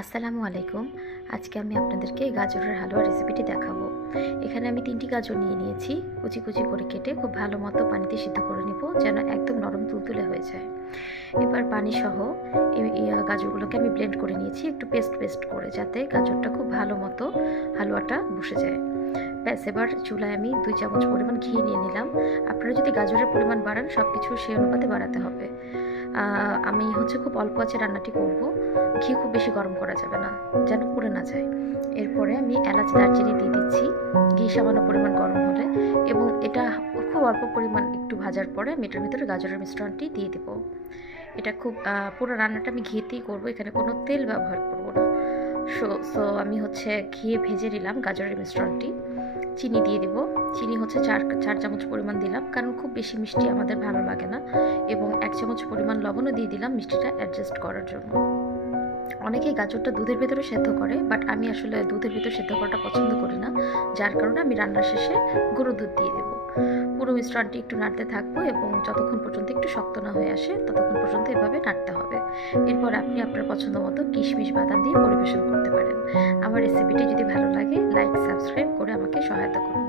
আসসালামু আলাইকুম। আজকে আমি আপনাদেরকে গাজরের হালুয়া রেসিপিটি দেখাবো। এখানে আমি ৩টি গাজর নিয়ে নিয়েছি। কুচি কুচি করে কেটে খুব ভালো মতো পানিতে সিদ্ধ করে নিব, যেন একদম নরম তুলতুলে হয়ে যায়। এবার পানিসহ গাজরগুলোকে আমি ব্লেন্ড করে নিয়েছি, একটু পেস্ট করে, যাতে গাজরটা খুব ভালো মতো হালুয়াটা বসে যায়। ব্যাস, এবার চুলায় আমি 2 চামচ পরিমাণ ঘি নিয়ে নিলাম। আপনারা যদি গাজরের পরিমাণ বাড়ান, সব কিছু সেই অনুপাতে বাড়াতে হবে। আমি খুব অল্প আঁচে রান্নাটি করব। ঘি খুব বেশি গরম করা যাবে না, যেন পুড়ে না যায়। এরপরে আমি এলাচ দারচিনি দিয়ে দিচ্ছি ঘি সামান্য পরিমাণ গরম হলে, এবং এটা খুব অল্প পরিমাণ একটু ভাজার পরে আমি এটার ভিতরে গাজরের মিশ্রণটি দিয়ে দেব। এটা পুরো রান্নাটা আমি ঘিতেই করব, এখানে কোনো তেল ব্যবহার করব না। সো আমি ঘিয়ে ভেজে নিলাম গাজরের মিশ্রণটি। চিনি দিয়ে দিব। চিনি 4 চামচ পরিমাণ দিলাম, কারণ খুব বেশি মিষ্টি আমাদের ভালো লাগে না। এবং 1 চামচ পরিমাণ লবণও দিয়ে দিলাম মিষ্টিটা অ্যাডজাস্ট করার জন্য। অনেকেই গাজরটা দুধের ভেতরে সেদ্ধ করে, বাট আমি আসলে দুধের ভেতর সেদ্ধ করাটা পছন্দ করি না, যার কারণে আমি রান্নার শেষে গরুর দুধ দিয়ে দেবো। পুরো মিশ্রণটি একটু নাড়তে থাকবো, এবং যতক্ষণ পর্যন্ত একটু শক্ত না হয়ে আসে ততক্ষণ পর্যন্ত এভাবে নাড়তে হবে। এরপর আপনি আপনার পছন্দ মতো কিশমিশ বাদাম দিয়ে পরিবেশন করতে পারেন। আমার রেসিপিটি যদি ভালো লাগে, লাইক সাবস্ক্রাইব করে আমাকে সহায়তা করুন।